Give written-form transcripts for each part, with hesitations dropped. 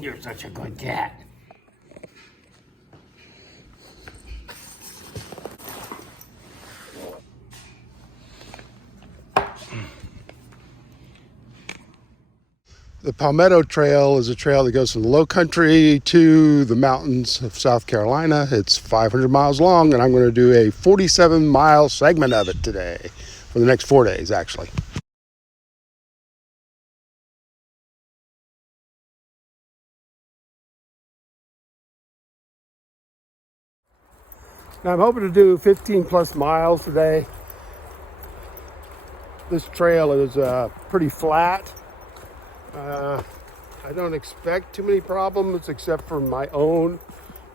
You're such a good cat. The Palmetto Trail is a trail that goes from the low country to the mountains of South Carolina. It's 500 miles long, and I'm going to do a 47-mile segment of it today for the next 4 days, actually. Now I'm hoping to do 15 plus miles today. This trail is pretty flat. I don't expect too many problems except for my own,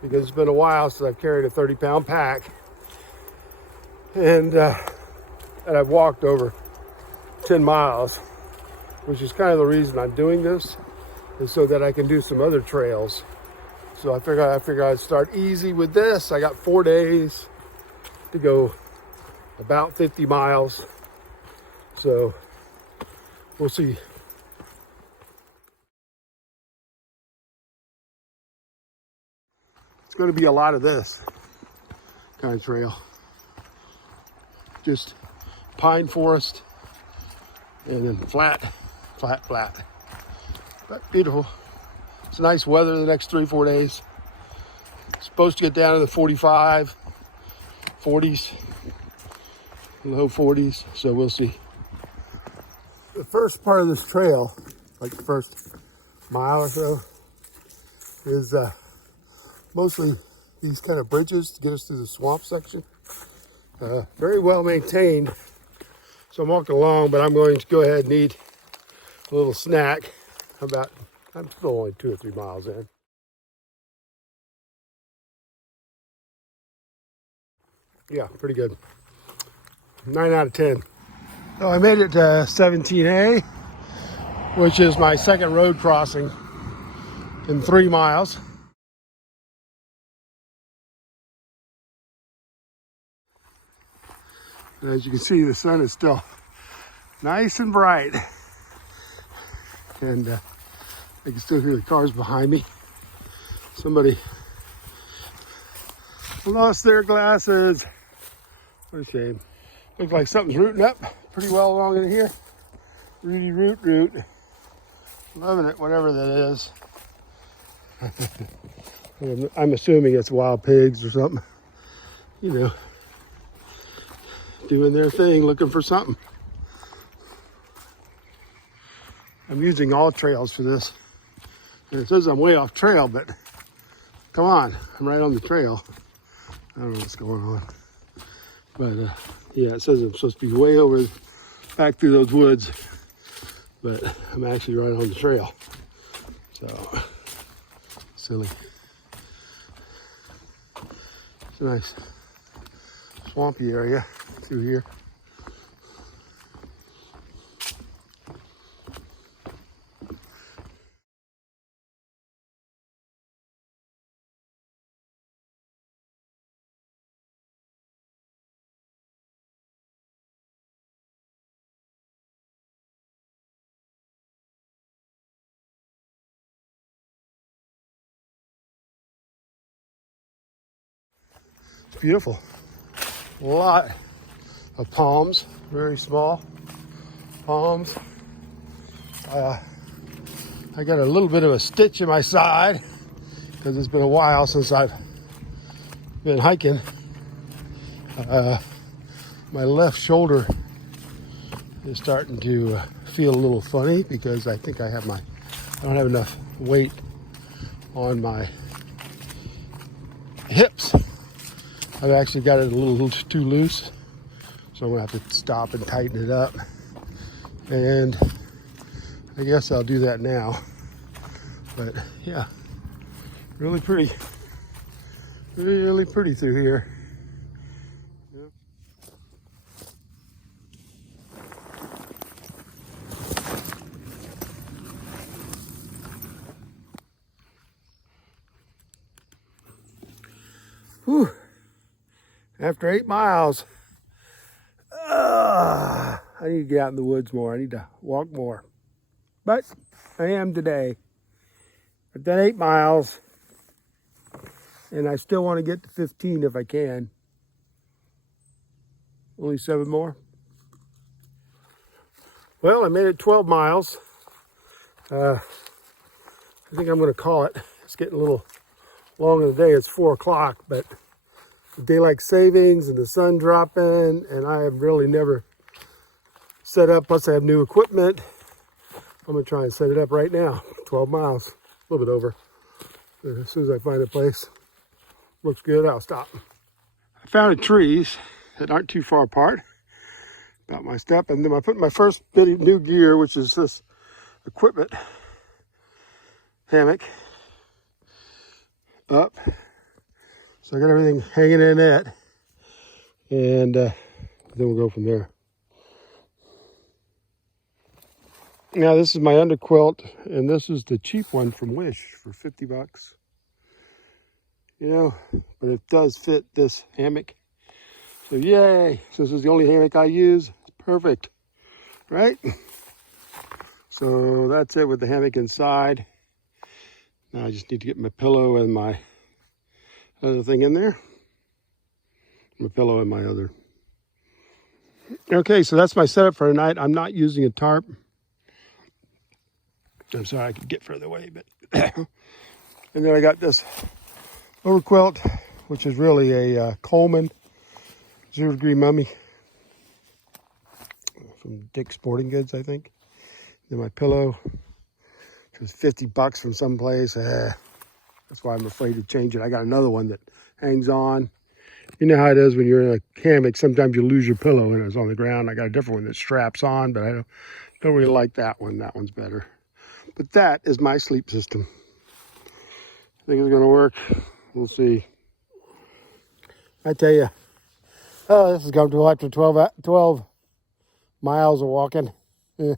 because it's been a while since I've carried a 30-pound pack, and I've walked over 10 miles, which is kind of the reason I'm doing this, is so that I can do some other trails. So I figured I'd start easy with this. I got 4 days to go about 50 miles. So we'll see. It's going to be a lot of this kind of trail. Just pine forest and then flat. But beautiful. It's nice weather the next 3-4 days. It's supposed to get down to the 45, 40s, low 40s, so we'll see. The first part of this trail, like the first mile or so, is mostly these kind of bridges to get us to the swamp section. Very well maintained. So I'm walking along, but I'm going to go ahead and eat a little snack. I'm still only 2 or 3 miles in. Yeah, pretty good. 9 out of 10. So I made it to 17A, which is my second road crossing in 3 miles. And as you can see, the sun is still nice and bright. And I can still hear the cars behind me. Somebody lost their glasses. What a shame. Looks like something's rooting up pretty well along in here. Rooty root. Loving it, whatever that is. I'm assuming it's wild pigs or something. You know, doing their thing, looking for something. I'm using all trails for this. And it says I'm way off trail, but come on, I'm right on the trail. I don't know what's going on. But yeah, it says I'm supposed to be way over back through those woods, but I'm actually right on the trail. So, silly. It's a nice swampy area through here. It's beautiful. A lot of palms, very small palms. I got a little bit of a stitch in my side because it's been a while since I've been hiking. My left shoulder is starting to feel a little funny because I think I don't have enough weight on my hips. I've actually got it a little too loose, so I'm gonna have to stop and tighten it up. And I guess I'll do that now. But yeah, really pretty through here. Yeah. Whew. After 8 miles, I need to get out in the woods more. I need to walk more. But I am today. I've done 8 miles, and I still want to get to 15 if I can. Only 7 more. Well, I made it 12 miles. I think I'm going to call it. It's getting a little long in the day. It's 4 o'clock, but the daylight savings and the sun dropping, and I have really never set up. Plus, I have new equipment. I'm going to try and set it up right now. 12 miles, a little bit over. As soon as I find a place, looks good, I'll stop. I found trees that aren't too far apart, about my step, and then I put my first bit of new gear, which is this equipment hammock up. So I got everything hanging in it, and then we'll go from there. Now this is my underquilt, and this is the cheap one from Wish for 50 bucks. You know, but it does fit this hammock. So yay, so this is the only hammock I use. It's perfect, right? So that's it with the hammock inside. Now I just need to get my pillow and my other thing in there. My pillow and my other. Okay, so that's my setup for tonight. I'm not using a tarp. I'm sorry, I could get further away, but and then I got this overquilt, which is really a Coleman 0 degree mummy from Dick's Sporting Goods, I think. Then my pillow, which was 50 bucks from someplace. That's why I'm afraid to change it. I got another one that hangs on. You know how it is when you're in a hammock. Sometimes you lose your pillow and it's on the ground. I got a different one that straps on, but I don't really like that one. That one's better. But that is my sleep system. I think it's going to work. We'll see. I tell you, oh, this is comfortable after 12 miles of walking. I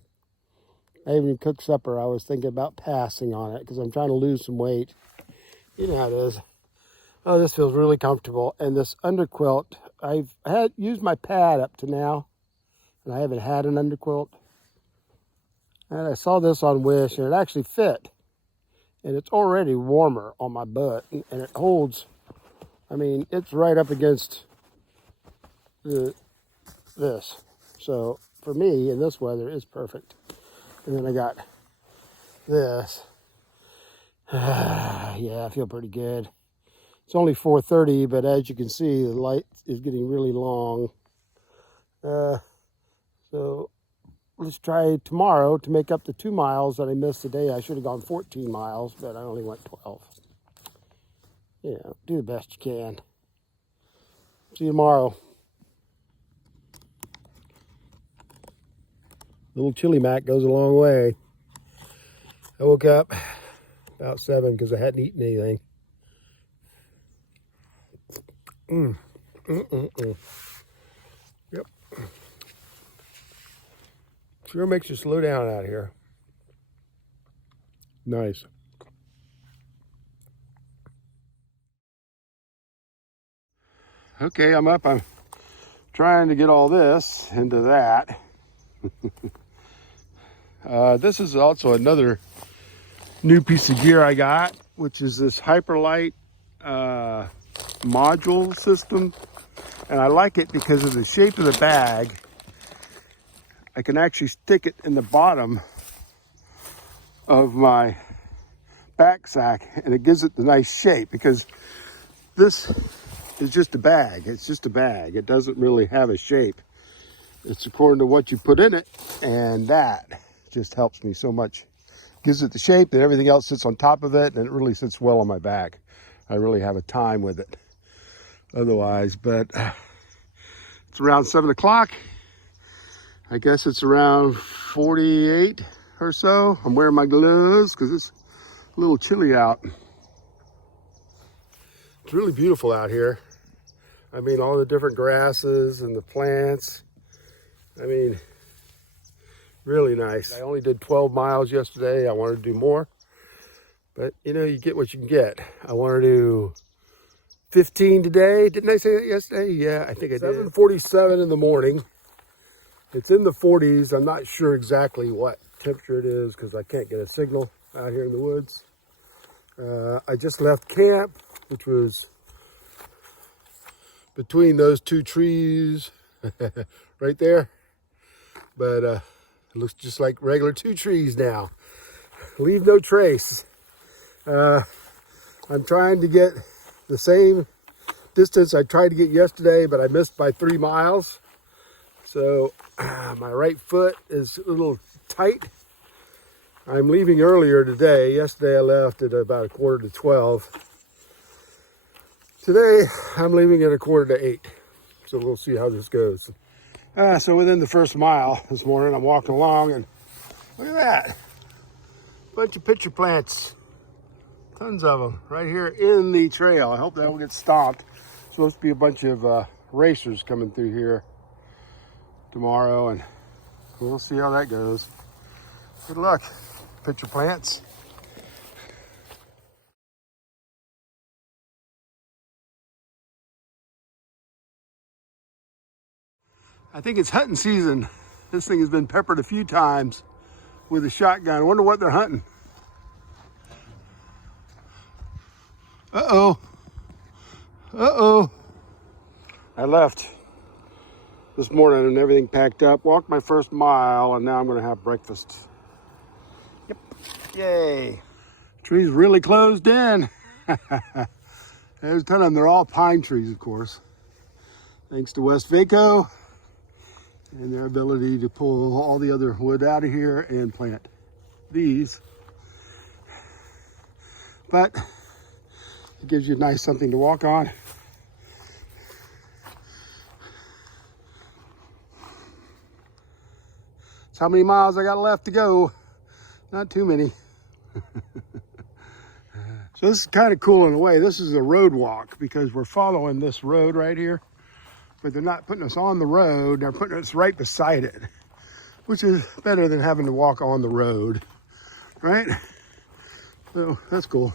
even cooked supper. I was thinking about passing on it because I'm trying to lose some weight. You know how it is. Oh, this feels really comfortable. And this underquilt, I've used my pad up to now, and I haven't had an underquilt. And I saw this on Wish, and it actually fit. And it's already warmer on my butt, and it holds. I mean, it's right up against this. So for me, in this weather, it's perfect. And then I got this. Yeah, I feel pretty good. It's only 4:30, but as you can see, the light is getting really long. So let's try tomorrow to make up the 2 miles that I missed today. I should have gone 14 miles, but I only went 12. You know, do the best you can. See you tomorrow. Little chili mac goes a long way. I woke up about 7 because I hadn't eaten anything. Yep. Sure makes you slow down out here. Nice. Okay, I'm up. I'm trying to get all this into that. This is also another new piece of gear I got, which is this Hyperlight module system. And I like it because of the shape of the bag. I can actually stick it in the bottom of my backpack, and it gives it the nice shape, because this is just a bag. It's just a bag. It doesn't really have a shape. It's according to what you put in it, and that just helps me so much. Gives it the shape, and everything else sits on top of it, and it really sits well on my back. I really have a time with it otherwise, but it's around 7 o'clock. I guess it's around 48 or so. I'm wearing my gloves because it's a little chilly out. It's really beautiful out here. I mean, all the different grasses and the plants. I mean, really nice. I only did 12 miles yesterday. I wanted to do more, but you know, you get what you can get. I wanted to do 15 today. Didn't I say that yesterday? Yeah, I think I did. 7:47 in the morning. It's in the 40s. I'm not sure exactly what temperature it is because I can't get a signal out here in the woods. I just left camp, which was between those two trees right there. But it looks just like regular two trees now. Leave no trace. I'm trying to get the same distance I tried to get yesterday, but I missed by 3 miles. So my right foot is a little tight. I'm leaving earlier today. Yesterday I left at about 11:45. Today I'm leaving at 7:45. So we'll see how this goes. So within the first mile this morning, I'm walking along and look at that. Bunch of pitcher plants. Tons of them right here in the trail. I hope that won't get stomped. It's supposed to be a bunch of racers coming through here tomorrow, and we'll see how that goes. Good luck, pitcher plants. I think it's hunting season. This thing has been peppered a few times with a shotgun. I wonder what they're hunting. Uh-oh. Uh-oh. I left this morning and everything packed up. Walked my first mile, and now I'm going to have breakfast. Yep. Yay. Trees really closed in. There's a ton of them. They're all pine trees, of course. Thanks to West Vaco and their ability to pull all the other wood out of here and plant these. But it gives you nice something to walk on. That's how many miles I got left to go. Not too many. So this is kind of cool in a way. This is a road walk because we're following this road right here. But they're not putting us on the road, they're putting us right beside it, which is better than having to walk on the road, right? So that's cool.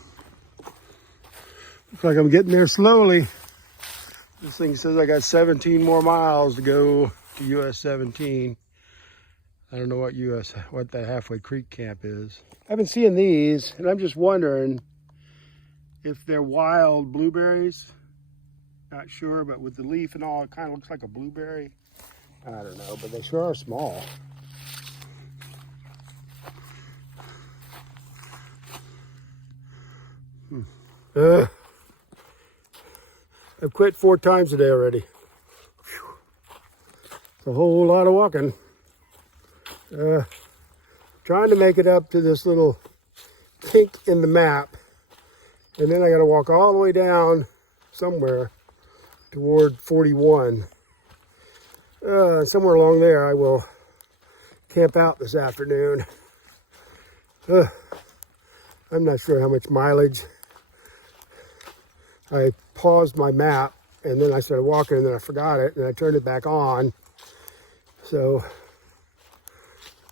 Looks like I'm getting there slowly. This thing says I got 17 more miles to go to US 17. I don't know what the Halfway Creek camp is. I've been seeing these, and I'm just wondering if they're wild blueberries. Not sure, but with the leaf and all, it kind of looks like a blueberry. I don't know, but they sure are small. I've quit 4 times today already. Whew. It's a whole lot of walking. Trying to make it up to this little kink in the map. And then I got to walk all the way down somewhere toward 41. Somewhere along there I will camp out this afternoon. I'm not sure how much mileage. I paused my map and then I started walking and then I forgot it and I turned it back on. So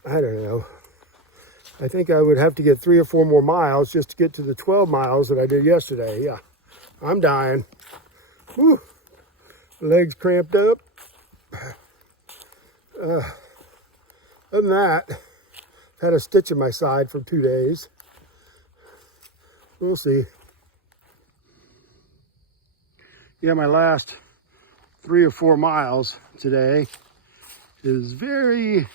I don't know. I think I would have to get 3 or 4 more miles just to get to the 12 miles that I did yesterday. Yeah, I'm dying. Whew. Legs cramped up. Other than that, had a stitch in my side for 2 days. We'll see. Yeah, my last 3 or 4 miles today is very,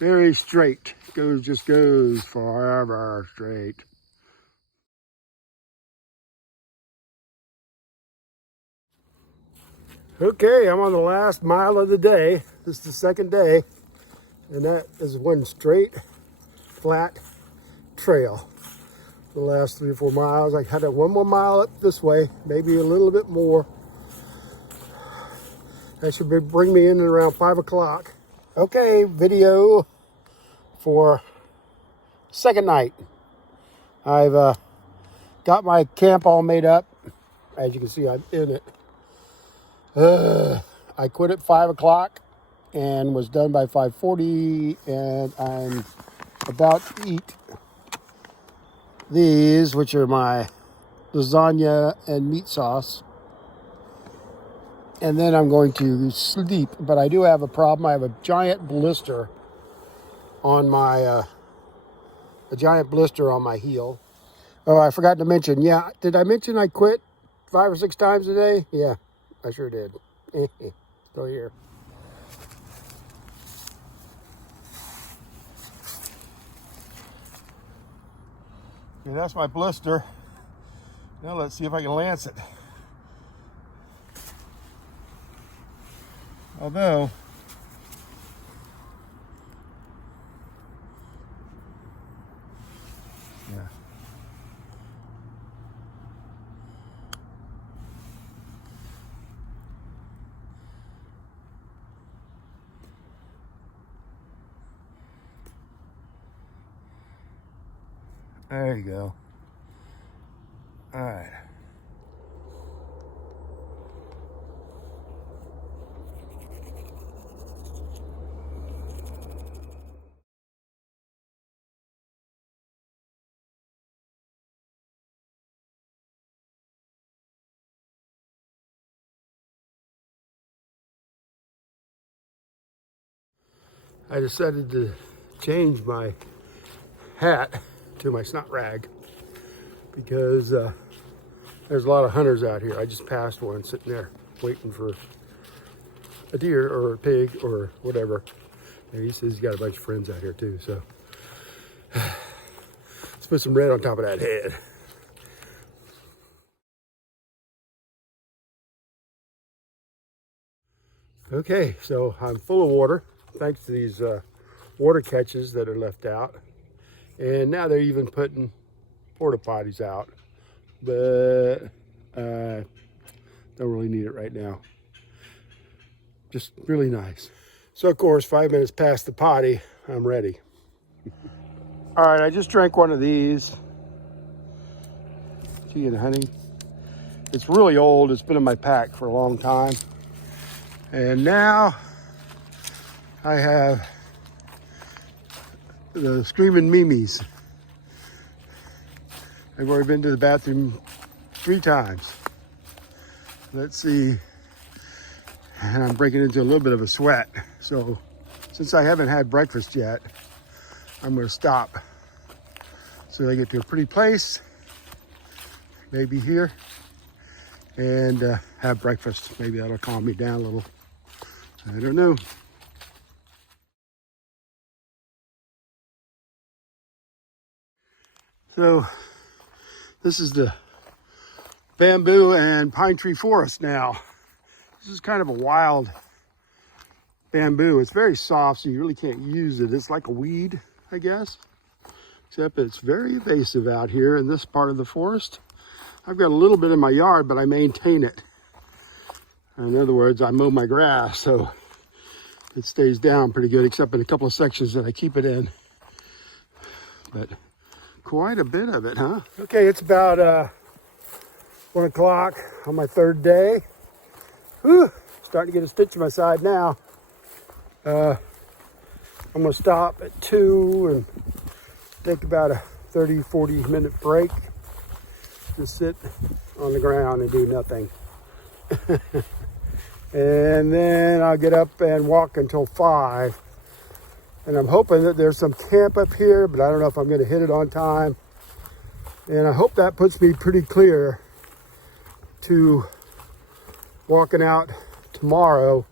very straight. Just goes forever straight. Okay, I'm on the last mile of the day. This is the second day, and that is one straight, flat trail. The last 3 or 4 miles, I had 1 more mile up this way, maybe a little bit more. That should bring me in at around 5 o'clock. Okay, video for second night. I've got my camp all made up. As you can see, I'm in it. I quit at 5 o'clock and was done by 5:40, and I'm about to eat these, which are my lasagna and meat sauce. and then I'm going to sleep. But I do have a problem. I have a giant blister on my heel. Oh, I forgot to mention. Yeah, did I mention I quit 5 or 6 times a day? Yeah, I sure did. Still here. Okay, that's my blister. Now let's see if I can lance it. Although, yeah. There you go. All right. I decided to change my hat to my snot rag because there's a lot of hunters out here. I just passed one sitting there waiting for a deer or a pig or whatever. And he says he's got a bunch of friends out here too. So let's put some red on top of that head. Okay, so I'm full of water thanks to these water catches that are left out. And now they're even putting porta potties out. But don't really need it right now. Just really nice. So of course, 5 minutes past the potty, I'm ready. All right, I just drank one of these. Tea and honey. It's really old. It's been in my pack for a long time. And now I have the Screaming Mimis. I've already been to the bathroom 3 times. Let's see. And I'm breaking into a little bit of a sweat. So since I haven't had breakfast yet, I'm going to stop. So I get to a pretty place, maybe here, and have breakfast. Maybe that'll calm me down a little. I don't know. So this is the bamboo and pine tree forest now. This is kind of a wild bamboo. It's very soft, so you really can't use it. It's like a weed, I guess, except it's very invasive out here in this part of the forest. I've got a little bit in my yard, but I maintain it. In other words, I mow my grass, so it stays down pretty good, except in a couple of sections that I keep it in. But quite a bit of it, huh? Okay, it's about 1 o'clock on my 3rd day. Whew, starting to get a stitch in my side now. I'm gonna stop at 2 and take about a 30-40 minute break. Just sit on the ground and do nothing. And then I'll get up and walk until 5. And I'm hoping that there's some camp up here, but I don't know if I'm gonna hit it on time. And I hope that puts me pretty clear to walking out tomorrow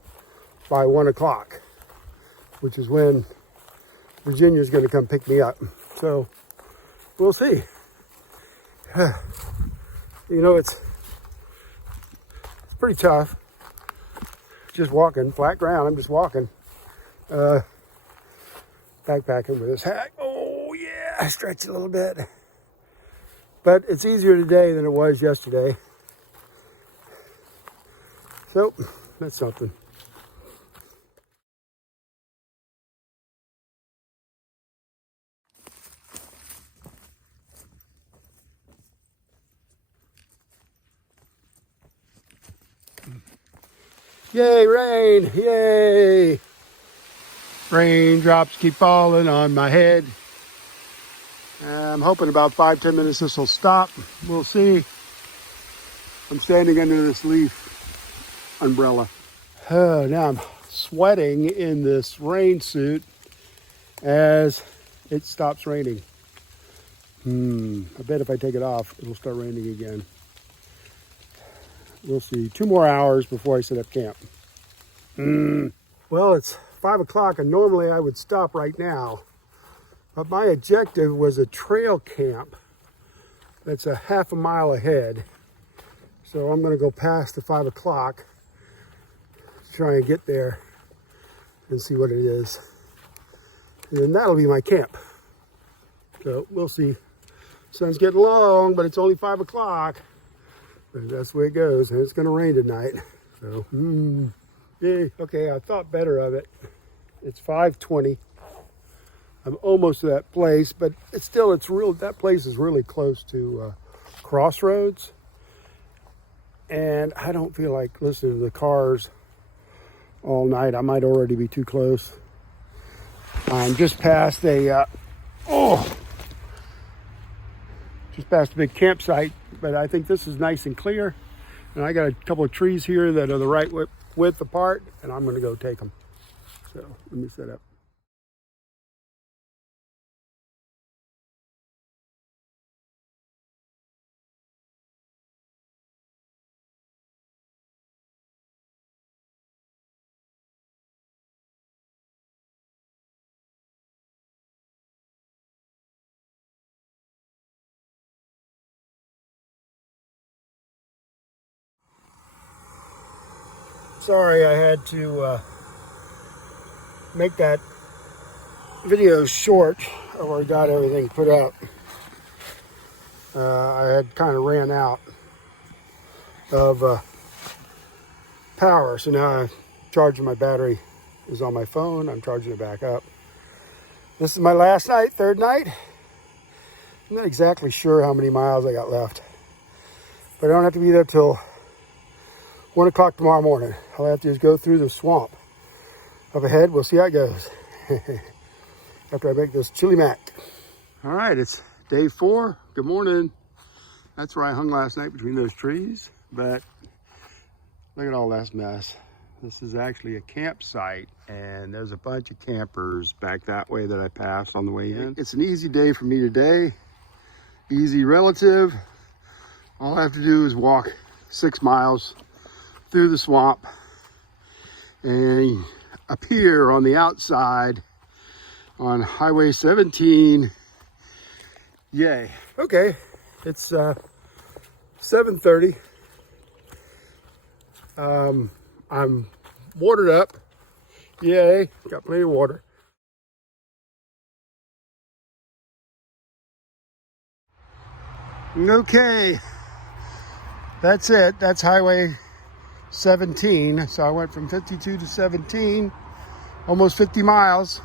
by 1 o'clock, which is when Virginia's gonna come pick me up. So we'll see. You know, it's pretty tough. Just walking, flat ground, I'm just walking. Backpacking with this hat. Oh yeah, I stretch a little bit. But it's easier today than it was yesterday. So, that's something. Yay, rain! Yay! Raindrops keep falling on my head. I'm hoping about 5-10 minutes this will stop. We'll see. I'm standing under this leaf umbrella. Oh, now I'm sweating in this rain suit as it stops raining. I bet if I take it off, it'll start raining again. We'll see. 2 more hours before I set up camp. Well, it's 5 o'clock, and normally I would stop right now. But my objective was a trail camp that's a half a mile ahead. So I'm going to go past the 5 o'clock, try and get there and see what it is. And then that'll be my camp. So we'll see. Sun's getting long, but it's only 5 o'clock. But that's the way it goes, and it's going to rain tonight. So, yay. Okay, I thought better of it. It's 5:20. I'm almost to that place, but that place is really close to Crossroads. And I don't feel like listening to the cars all night. I might already be too close. I'm just past a big campsite, but I think this is nice and clear. And I got a couple of trees here that are the right width apart, and I'm going to go take them. So let me set up. Sorry, I had to make that video short where I got everything put up. I had kind of ran out of power, so now I'm charging my battery. Is on my phone. I'm charging it back up. This is my last night, third night. I'm not exactly sure how many miles I got left, but I don't have to be there till 1 o'clock tomorrow morning. All I have to do is go through the swamp up ahead. We'll see how it goes after I make this chili mac. All right, it's day 4. Good morning. That's where I hung last night between those trees, but look at all that mess. This is actually a campsite, and there's a bunch of campers back that way that I passed on the way in. It's an easy day for me today. Easy relative. All I have to do is walk 6 miles through the swamp and appear on the outside on Highway 17. Yay. Okay, it's 7:30. I'm watered up. Yay, got plenty of water. Okay, that's it. That's Highway 17. So I went from 52 to 17, almost 50 miles,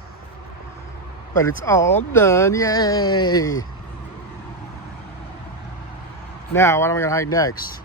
but it's all done. Yay. Now, what am I gonna hike next?